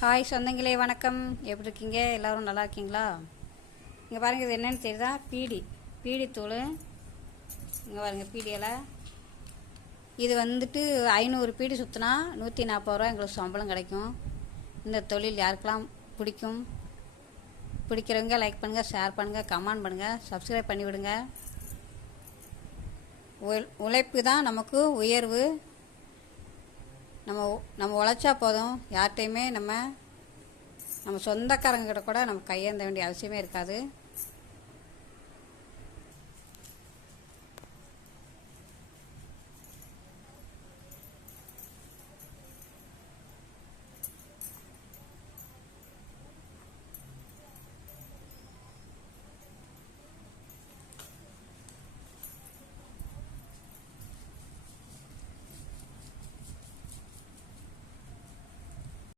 Hi சொந்தங்களே, வணக்கம். எப்படி இருக்கீங்க? எல்லோரும் நல்லா இருக்கீங்களா? இங்கே பாருங்கள், இது என்னென்னு தெரியுதா? பீடி தூள். இங்கே பாருங்கள், பீடியில் இது வந்துட்டு 500 பீடி சுற்றினா 140 ரூபா எங்களுக்கு சம்பளம் கிடைக்கும். இந்த தொழில் யாருக்கெல்லாம் பிடிக்கும்? பிடிக்கிறவங்க லைக் பண்ணுங்கள், ஷேர் பண்ணுங்கள், கமெண்ட் பண்ணுங்கள், சப்ஸ்கிரைப் பண்ணிவிடுங்க. உழைப்பு தான் நமக்கு உயர்வு. நம்ம உழைச்சா போதும். யார்கிட்டையுமே நம்ம சொந்தக்காரங்கிட்ட கூட நம்ம கையேந்த வேண்டிய அவசியமே இருக்காது.